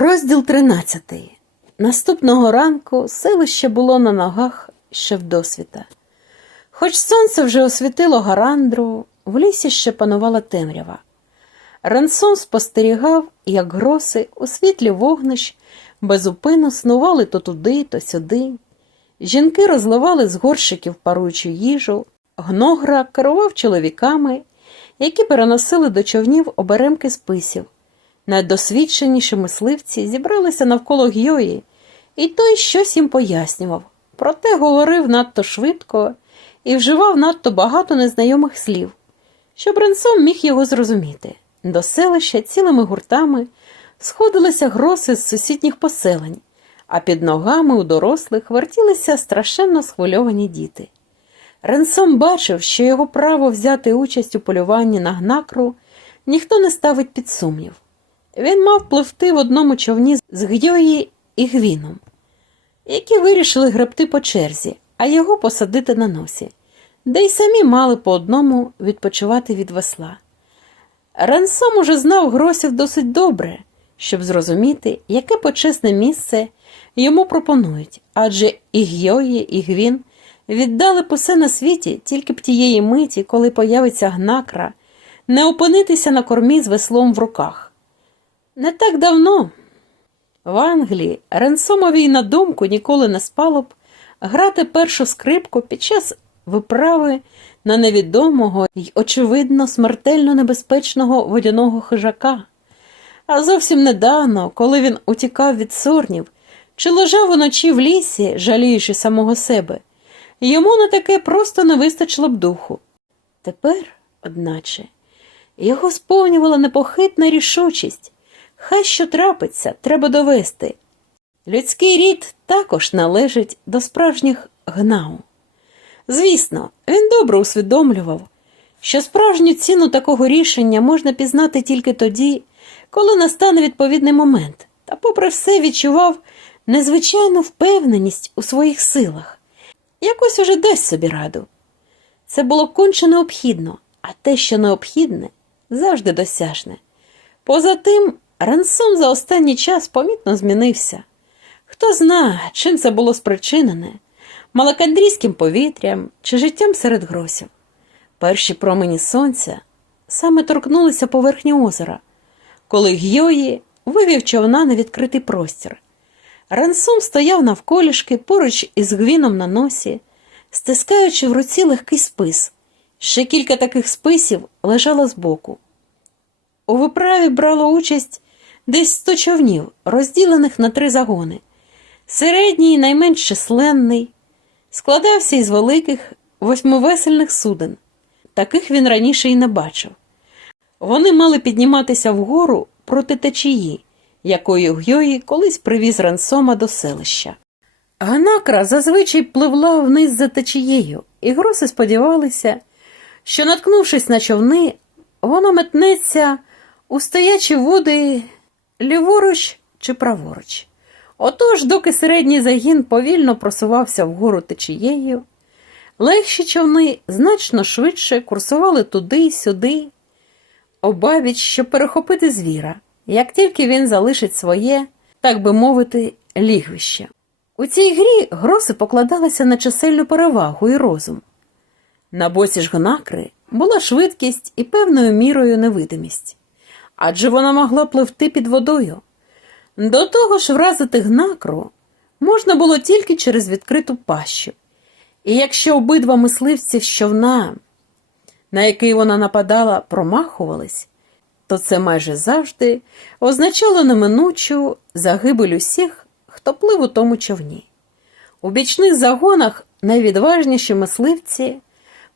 Розділ 13. Наступного ранку селище було на ногах ще вдосвіта. Хоч сонце вже освітило гарандру, в лісі ще панувала темрява. Рансон спостерігав, як гроси у світлі вогнищ безупинно снували то туди, то сюди. Жінки розливали з горщиків паруючу їжу, гногра керував чоловіками, які переносили до човнів оберемки списів. Найдосвідченіші мисливці зібралися навколо Гьої, і той щось їм пояснював, проте говорив надто швидко і вживав надто багато незнайомих слів, щоб Ренсон міг його зрозуміти. До селища цілими гуртами сходилися гроси з сусідніх поселень, а під ногами у дорослих вертілися страшенно схвильовані діти. Ренсом бачив, що його право взяти участь у полюванні на гнакру ніхто не ставить під сумнів. Він мав пливти в одному човні з Гйої і Гвіном, які вирішили гребти по черзі, а його посадити на носі, де й самі мали по одному відпочивати від весла. Ренсом уже знав гросів досить добре, щоб зрозуміти, яке почесне місце йому пропонують, адже і Гйої, і Гвін віддали б усе на світі тільки б тієї миті, коли появиться гнакра, не опинитися на кормі з веслом в руках. Не так давно в Англії Ренсомові й на думку ніколи не спало б грати першу скрипку під час виправи на невідомого й, очевидно, смертельно небезпечного водяного хижака. А зовсім недавно, коли він утікав від сорнів чи лежав уночі в лісі, жаліючи самого себе, йому на таке просто не вистачило б духу. Тепер, одначе, його сповнювала непохитна рішучість. Хай що трапиться, треба довести. Людський рід також належить до справжніх гнау. Звісно, він добре усвідомлював, що справжню ціну такого рішення можна пізнати тільки тоді, коли настане відповідний момент, та, попри все, відчував незвичайну впевненість у своїх силах, якось уже дасть собі раду. Це було конче необхідно, а те, що необхідне, завжди досяжне. Поза тим, Рансон за останній час помітно змінився. Хто зна, чим це було спричинене малакандрійським повітрям чи життям серед гросів. Перші промені сонця саме торкнулися поверхні озера, коли Гьої вивів човна на відкритий простір. Рансом стояв навколішки поруч із гвіном на носі, стискаючи в руці легкий спис. Ще кілька таких списів лежало збоку. У виправі брало участь десь сто човнів, розділених на три загони. Середній, найменш численний, складався із великих восьмивесельних суден. Таких він раніше й не бачив. Вони мали підніматися вгору проти течії, якою Гьої колись привіз Рансома до селища. Ганакра зазвичай пливла вниз за течією, і гроси сподівалися, що, наткнувшись на човни, воно метнеться у стоячі води ліворуч чи праворуч. Отож, доки середній загін повільно просувався вгору течією, легші човни значно швидше курсували туди сюди, обабіч, щоб перехопити звіра, як тільки він залишить своє, так би мовити, лігвище. У цій грі гроси покладалися на чисельну перевагу і розум. На боці ж гнакри була швидкість і певною мірою невидимість, адже вона могла пливти під водою. До того ж вразити гнакру можна було тільки через відкриту пащу. І якщо обидва мисливці з човна, на який вона нападала, промахувались, то це майже завжди означало неминучу загибель усіх, хто плив у тому човні. У бічних загонах найвідважніші мисливці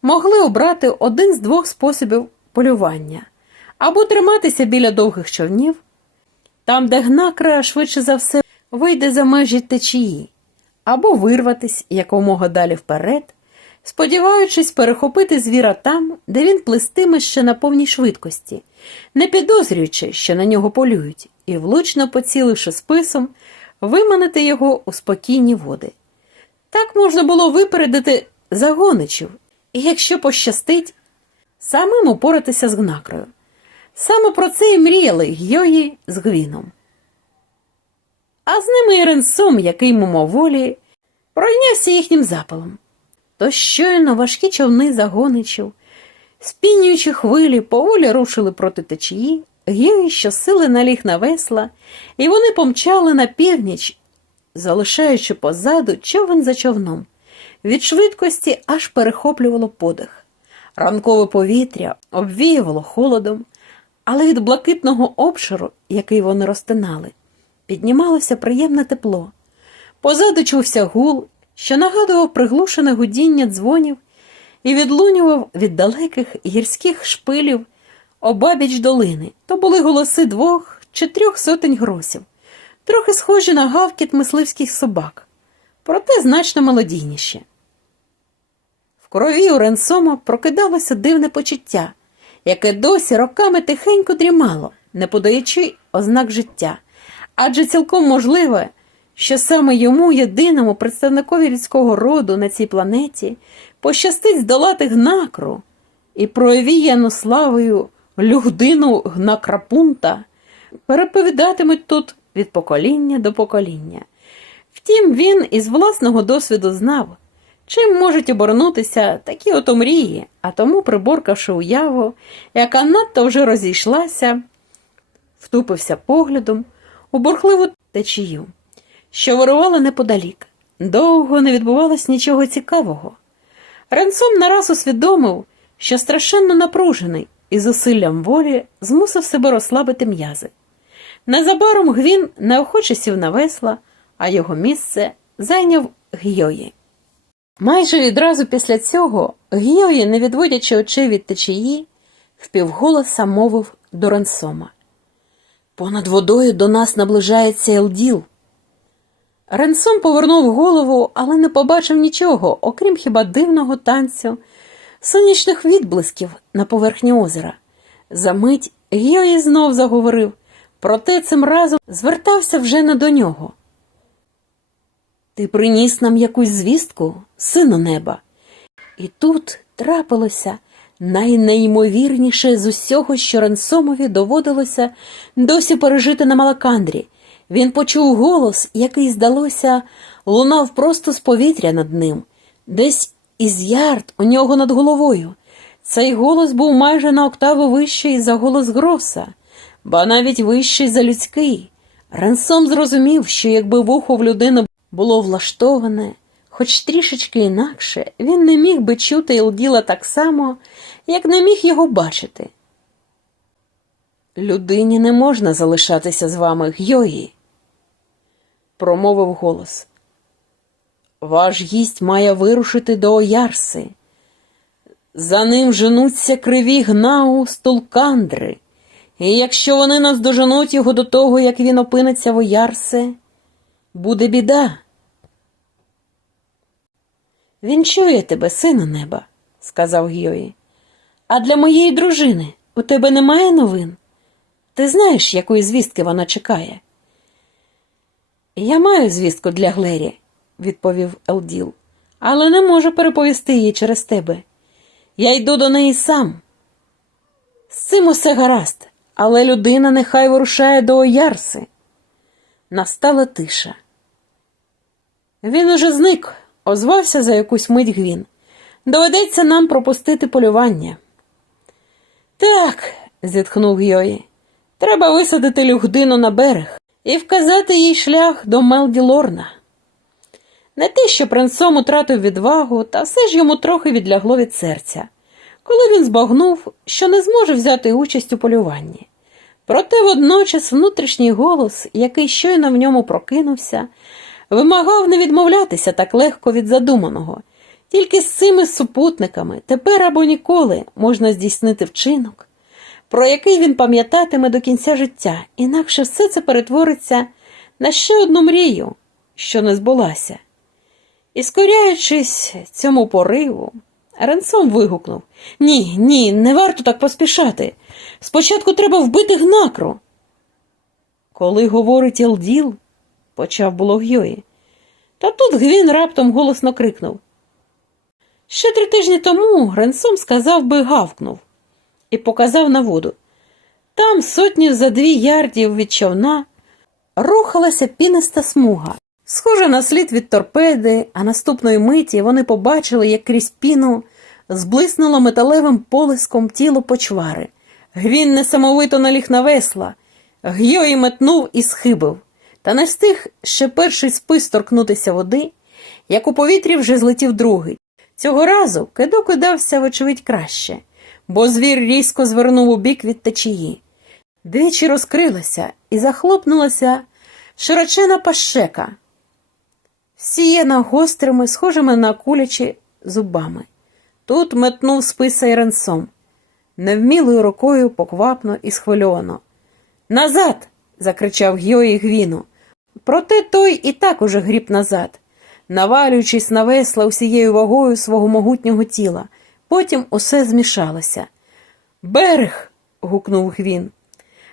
могли обрати один з двох способів полювання або триматися біля довгих човнів. Там, де гнакра швидше за все вийде за межі течії, або вирватись якомога далі вперед, сподіваючись перехопити звіра там, де він плестиме ще на повній швидкості, не підозрюючи, що на нього полюють, і, влучно поціливши списом, виманити його у спокійні води. Так можна було випередити загоничів, і, якщо пощастить, самим упоратися з гнакрою. Саме про це і мріяли Гьої з Гвіном. а з ними і Ренсом, який мимоволі пройнявся їхнім запалом. То щойно важкі човни загоничів, спінюючи хвилі, поволі рушили проти течії, Гюй щосили наліг на весла, і вони помчали на північ, залишаючи позаду човен за човном. Від швидкості аж перехоплювало подих. Ранкове повітря обвіювало холодом, але від блакитного обширу, який вони розтинали, піднімалося приємне тепло. Позаду чувся гул, що нагадував приглушене гудіння дзвонів і відлунював від далеких гірських шпилів обабіч долини. То були голоси двох чи трьох сотень гросів, трохи схожі на гавкіт мисливських собак, проте значно мелодійніші. В крові у Ренсома прокидалося дивне почуття, яке досі роками тихенько дрімало, не подаючи ознак життя, адже цілком можливе, що саме йому, єдиному представникові людського роду на цій планеті, пощастить здолати гнакру і проявіяну славою люгдину гнакрапунта переповідатимуть тут від покоління до покоління. Втім, він із власного досвіду знав, чим можуть обернутися такі ото мрії, а тому, приборкавши уяву, яка надто вже розійшлася, втупився поглядом у бурхливу течію, що вирувала неподалік. Довго не відбувалось нічого цікавого. Ренсом нараз усвідомив, що страшенно напружений і зусиллям волі змусив себе розслабити м'язи. Незабаром Гвін неохоче сів на весла, а його місце зайняв Гйої. Майже відразу після цього Гйої, не відводячи очей від течії, впівголоса мовив до Ренсома. Понад водою до нас наближається Елділ. Ренсом повернув голову, але не побачив нічого, окрім хіба дивного танцю, сонячних відблисків на поверхні озера. Замить Гіої знов заговорив, проте цим разом звертався вже не до нього. Ти приніс нам якусь звістку, сину неба. І тут трапилося найнеймовірніше з усього, що Ренсомові доводилося досі пережити на Малакандрі. Він почув голос, який, здалося, лунав просто з повітря над ним, десь із ярд у нього над головою. Цей голос був майже на октаву вищий за голос Гроса, ба навіть вищий за людський. Ренсом зрозумів, що якби вухо в людини було влаштоване, хоч трішечки інакше, він не міг би чути Ілділа так само, як не міг його бачити. Людині не можна залишатися з вами, Гьої, промовив голос. Ваш гість має вирушити до Оярси. За ним женуться криві гнау з Тулкандри, і якщо вони наздоженуть його до того, як він опиниться в Оярсе, буде біда. Він чує тебе, сину неба, сказав Гьої. А для моєї дружини у тебе немає новин? Ти знаєш, якої звістки вона чекає? Я маю звістку для Глері, відповів Елділ, але не можу переповісти її через тебе. Я йду до неї сам. З цим усе гаразд, але людина нехай вирушає до Оярси. Настала тиша. Він уже зник, озвався за якусь мить Гвін. Доведеться нам пропустити полювання. Так, зітхнув Йої, треба висадити люгдину на берег і вказати їй шлях до Мелді Лорна. Не те, що принцом утратив відвагу, та все ж йому трохи відлягло від серця, коли він збагнув, що не зможе взяти участь у полюванні. Проте водночас внутрішній голос, який щойно в ньому прокинувся, вимагав не відмовлятися так легко від задуманого. Тільки з цими супутниками тепер або ніколи можна здійснити вчинок, про який він пам'ятатиме до кінця життя, інакше все це перетвориться на ще одну мрію, що не збулася. І, скоряючись цьому пориву, Ренсом вигукнув Ні, ні, не варто так поспішати. Спочатку треба вбити гнакру. Коли говорить Елділ, почав було Гьої, та тут Гвін раптом голосно крикнув. Ще три тижні тому Ренсом сказав би гавкнув і показав на воду. Там сотні за дві ярдів від човна рухалася піниста смуга. Схожа на слід від торпеди, а наступної миті вони побачили, як крізь піну зблиснуло металевим полиском тіло почвари. Гвін несамовито наліг на весла, Гйої метнув і схибив, та не встиг ще перший спис торкнутися води, як у повітрі вже злетів другий. Цього разу кидок удався, вочевидь, краще, бо звір різко звернув у бік від течії. Двічі розкрилася і захлопнулася широчена пащека, сіяна гострими, схожими на кулячі зубами. Тут метнув списа й ренсом, невмілою рукою поквапно і схвильовано. Назад. закричав Гьої Гвіну. Проте той і так уже гріб назад, навалюючись на весла усією вагою свого могутнього тіла. Потім усе змішалося. Берег. гукнув Гвін.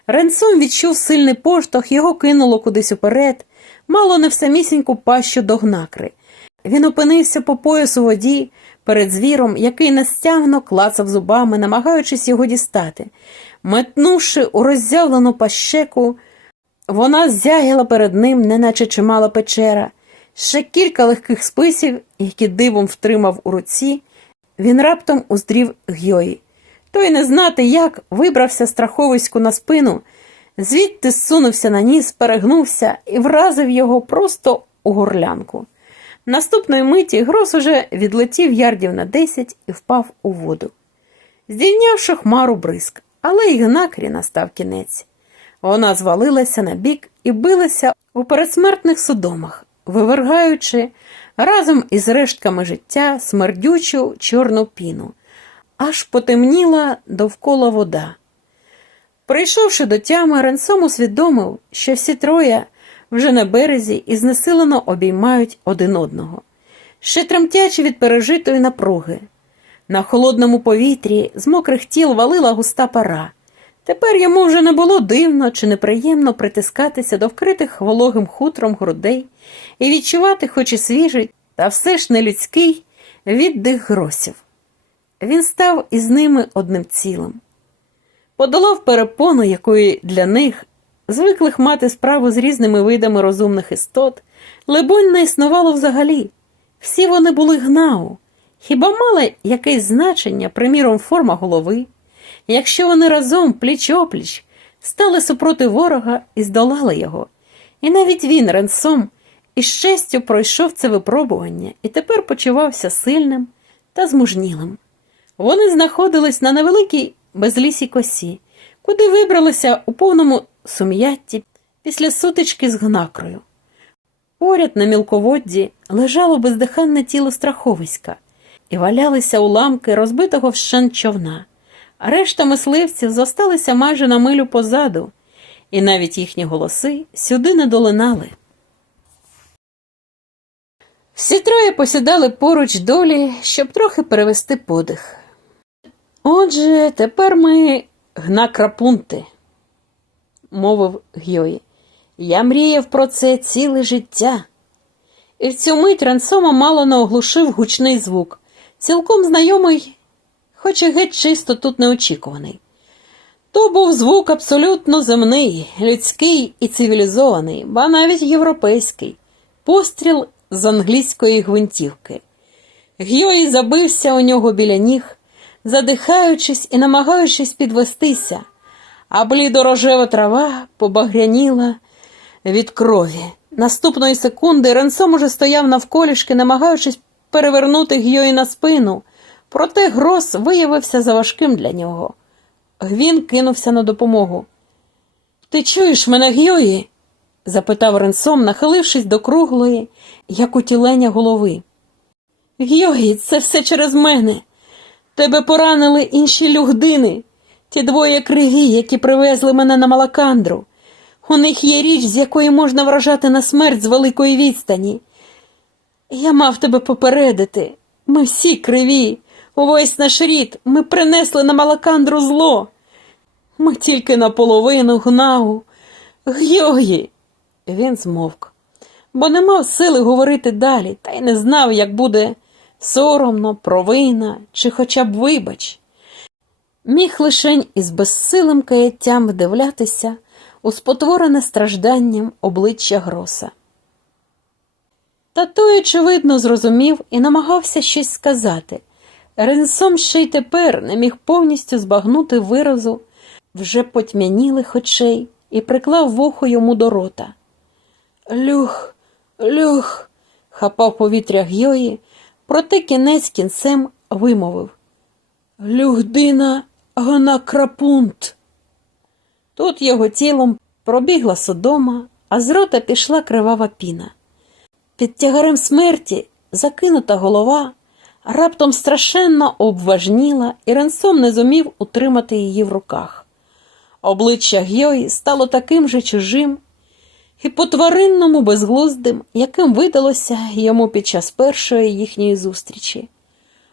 Ренсом відчув сильний поштовх, його кинуло кудись уперед, мало не в самісіньку пащу до гнакри. Він опинився по пояс у воді перед звіром, який нестягно клацав зубами, намагаючись його дістати. Метнувши у роззявлену пащеку, вона зягіла перед ним, неначе чимала печера. Ще кілька легких списів, які дивом втримав у руці, він раптом уздрів Гьої. Той не знати, як вибрався страховиську на спину, звідти зсунувся на ніс, перегнувся і вразив його просто у горлянку. Наступної миті гроз уже відлетів ярдів на десять і впав у воду. Здійнявши хмару бризк, але й гнакрі настав кінець. Вона звалилася на бік і билася у передсмертних судомах, вивергаючи разом із рештками життя смердючу чорну піну, аж потемніла довкола вода. Прийшовши до тями, Ренсом усвідомив, що всі троє вже на березі і знесилено обіймають один одного, ще тремтячи від пережитої напруги. На холодному повітрі з мокрих тіл валила густа пара. Тепер йому вже не було дивно чи неприємно притискатися до вкритих вологим хутром грудей і відчувати, хоч і свіжий, та все ж не людський віддих гросів. Він став із ними одним цілим. Подолав перепону, якої для них, звиклих мати справу з різними видами розумних істот, либонь не існувало взагалі. Всі вони були гнау. Хіба мали якесь значення, приміром, форма голови, якщо вони разом, пліч опліч, стали супроти ворога і здолали його. І навіть він, Ренсом, із честю пройшов це випробування і тепер почувався сильним та змужнілим. Вони знаходились на невеликій безлісій косі, куди вибралися у повному сум'ятті після сутички з гнакрою. Поряд на мілководді лежало бездиханне тіло страховиська і валялися уламки розбитого вщент човна, решта мисливців зосталися майже на милю позаду, і навіть їхні голоси сюди не долинали. Всі троє посідали поруч долі, щоб трохи перевести подих. Отже, тепер ми гнакрапунти, мовив Гьої. Я мріяв про це ціле життя. І в цю мить Рансома мало не оглушив гучний звук, цілком знайомий, хоч і геть чисто тут неочікуваний. То був звук абсолютно земний, людський і цивілізований, ба навіть європейський, постріл з англійської гвинтівки. Гьой забився у нього біля ніг, задихаючись і намагаючись підвестися, а блідорожева трава побагряніла від крові. Наступної секунди Ренсом уже стояв навколішки, намагаючись перевернути Гьої на спину, проте гроз виявився заважким для нього. Гвін кинувся на допомогу. Ти чуєш мене, Гьої? запитав Ренсом, нахилившись до круглої, як утілення голови. Гьої, це все через мене. Тебе поранили інші люгдини, ті двоє криві, які привезли мене на Малакандру. У них є річ, з якої можна вражати на смерть з великої відстані. Я мав тебе попередити. Ми всі криві, увесь наш рід, ми принесли на Малакандру зло. Ми тільки наполовину гнау. Гьої. Він змовк, бо не мав сили говорити далі, та й не знав, як буде соромно, провина чи хоча б вибач. Міг лишень із безсилим каяттям вдивлятися у спотворене стражданням обличчя Гроса. Та той, очевидно, зрозумів і намагався щось сказати. Ренсом ще й тепер не міг повністю збагнути виразу вже потьмянілих очей і приклав вухо йому до рота. Люх, люх, хапав повітря Гьої, проте кінець кінцем вимовив. Люхдина гона крапунт. Тут його тілом пробігла содома, а з рота пішла кривава піна. Під тягарем смерті закинута голова раптом страшенно обважніла, і Ренсом не зумів утримати її в руках. Обличчя Гьої стало таким же чужим і по-тваринному безглуздим, яким видалося йому під час першої їхньої зустрічі.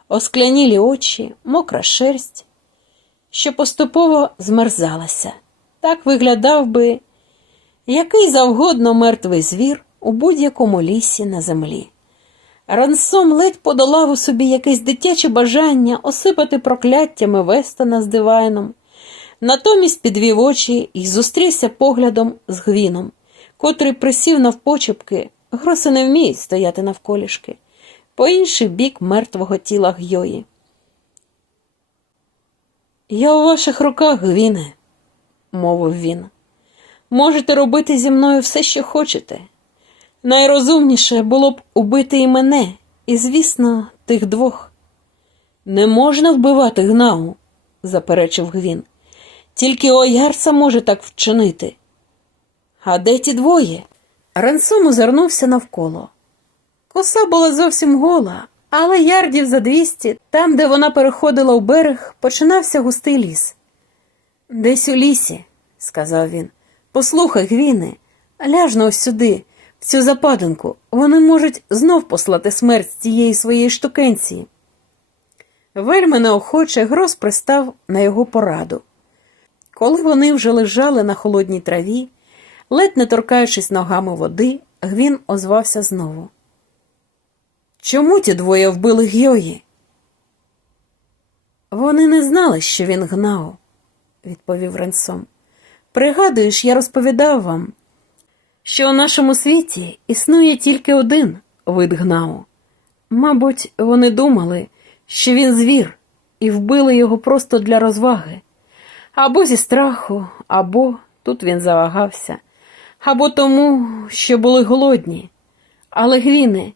Осклянілі очі, мокра шерсть, що поступово змерзалася. Так виглядав би який завгодно мертвий звір у будь-якому лісі на землі. Рансом ледь подолав у собі якесь дитяче бажання осипати прокляттями Вестона з дивайном. Натомість підвів очі і зустрівся поглядом з гвіном, котрий присів навпочепки, гроси не вміють стояти навколішки, по інший бік мертвого тіла Гйої. Я у ваших руках, Гвіне, мовив він. Можете робити зі мною все, що хочете. Найрозумніше було б убити і мене, і, звісно, тих двох. Не можна вбивати гнау, заперечив Гвін. Тільки Оярса може так вчинити. А де ті двоє? Ренсом озирнувся навколо. Коса була зовсім гола, але ярдів за двісті, там, де вона переходила в берег, починався густий ліс. Десь у лісі, сказав він. Послухай, Гвіне, ляж ось сюди, в цю западинку. Вони можуть знов послати смерть з цієї своєї штукенції. Вельми неохоче Гроз пристав на його пораду. Коли вони вже лежали на холодній траві, ледь не торкаючись ногами води, Гвін озвався знову. Чому ті двоє вбили Гьої? Вони не знали, що він гнав, відповів Ренсом. Пригадуєш, я розповідав вам, що у нашому світі існує тільки один вид гнау. Мабуть, вони думали, що він звір, і вбили його просто для розваги. Або зі страху, або тут він завагався, або тому, що були голодні. Але, Гвіне,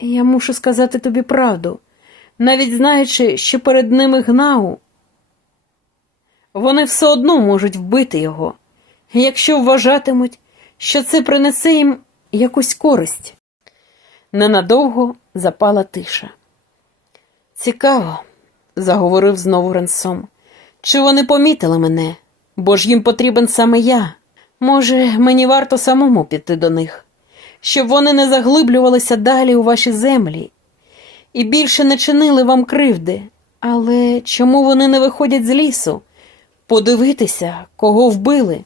я мушу сказати тобі правду, навіть знаючи, що перед ними гнау, вони все одно можуть вбити його, якщо вважатимуть, що це принесе їм якусь користь. Ненадовго запала тиша. Цікаво, заговорив знову Ренсом, чи вони помітили мене, бо ж їм потрібен саме я. Може, мені варто самому піти до них, щоб вони не заглиблювалися далі у ваші землі і більше не чинили вам кривди. Але чому вони не виходять з лісу? Подивитися, кого вбили.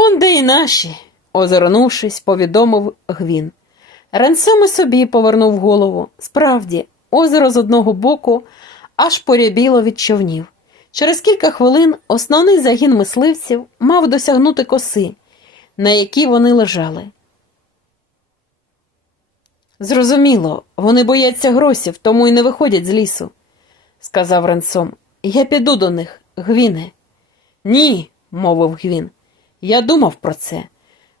Он де й наші, озирнувшись, повідомив Гвін. Ренсом і собі повернув голову. Справді, озеро з одного боку аж порябіло від човнів. Через кілька хвилин основний загін мисливців мав досягнути коси, на якій вони лежали. Зрозуміло, вони бояться гросів, тому й не виходять з лісу, сказав Ренсом. Я піду до них, Гвіне. Ні, мовив Гвін. Я думав про це.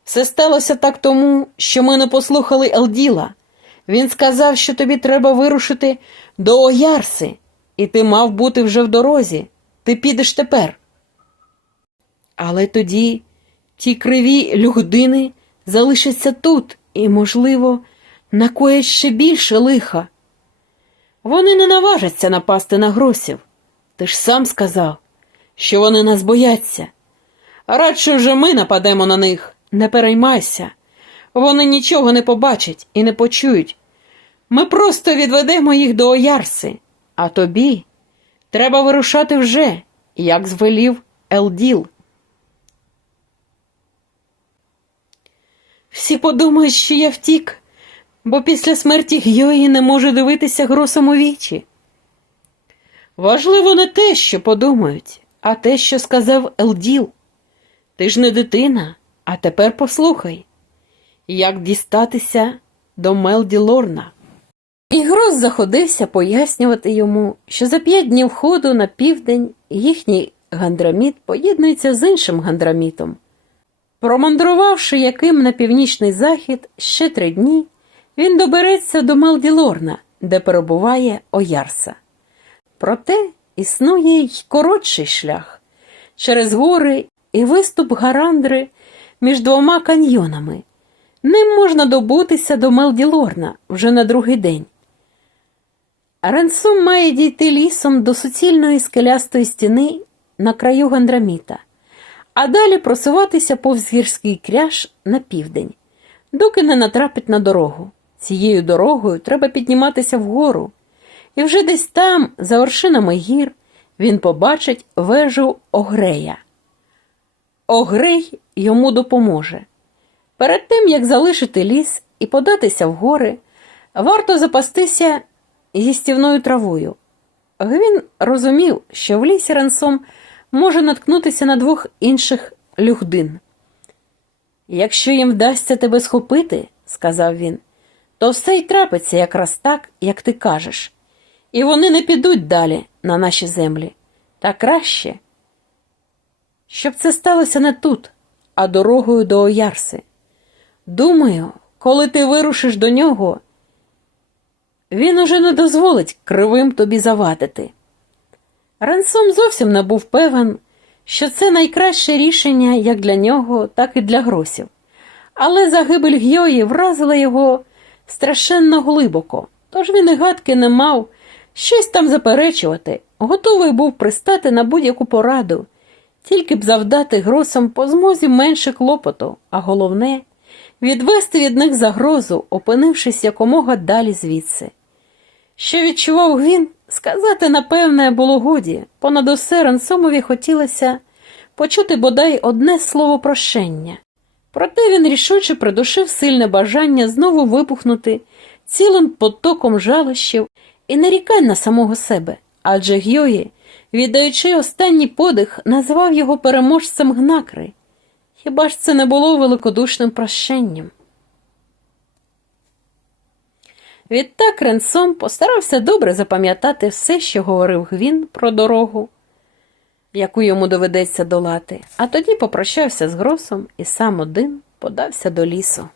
Все сталося так тому, що ми не послухали Елділа. Він сказав, що тобі треба вирушити до Оярси, і ти мав бути вже в дорозі. Ти підеш тепер. Але тоді ті криві людини залишаться тут і, можливо, накоять ще більше лиха. Вони не наважаться напасти на гросів. Ти ж сам сказав, що вони нас бояться. Радше вже ми нападемо на них, не переймайся. Вони нічого не побачать і не почують. Ми просто відведемо їх до Оярси, а тобі треба вирушати вже, як звелів Елділ. Всі подумають, що я втік, бо після смерті Гьої не можу дивитися гросом у вічі, Важливо не те, що подумають, а те, що сказав Елділ. Ти ж не дитина, а тепер послухай, як дістатися до Мелді Лорна. І Гроз заходився пояснювати йому, що за п'ять днів ходу на південь їхній гандраміт поєднується з іншим гандрамітом. Промандрувавши яким на північний захід ще три дні, він добереться до Мелділорна, де перебуває Оярса. Проте існує й коротший шлях через гори і виступ Гарандри між двома каньйонами. Ним можна добутися до Мелділорна вже на другий день. Ренсум має дійти лісом до суцільної скелястої стіни на краю Гандраміта, а далі просуватися повз гірський кряж на південь, доки не натрапить на дорогу. Цією дорогою треба підніматися вгору, і вже десь там, за вершинами гір, він побачить вежу Огрея. Огрей йому допоможе. Перед тим, як залишити ліс і податися в гори, варто запастися їстівною травою. Він розумів, що в лісі ранцом може наткнутися на двох інших люгдин. Якщо їм вдасться тебе схопити, сказав він, то все й трапиться якраз так, як ти кажеш, і вони не підуть далі на наші землі. Та краще, щоб це сталося не тут, а дорогою до Оярси. Думаю, коли ти вирушиш до нього, він уже не дозволить кривим тобі завадити. Рансом зовсім не був певен, що це найкраще рішення як для нього, так і для гросів. Але загибель Гьої вразила його страшенно глибоко, тож він і гадки не мав щось там заперечувати, готовий був пристати на будь-яку пораду, тільки б завдати гросам по змозі менше клопоту, а головне відвести від них загрозу, опинившись якомога далі звідси. Що відчував він, сказати, напевне, було годі, понад усе Рансомові хотілося почути бодай одне слово прощення. Проте він рішуче придушив сильне бажання знову вибухнути цілим потоком жалощів і нарікань на самого себе, адже Гьої, віддаючи останній подих, назвав його переможцем гнакри. Хіба ж це не було великодушним прощенням? Відтак Ренсом постарався добре запам'ятати все, що говорив Гвін про дорогу, яку йому доведеться долати, а тоді попрощався з гросом і сам один подався до лісу.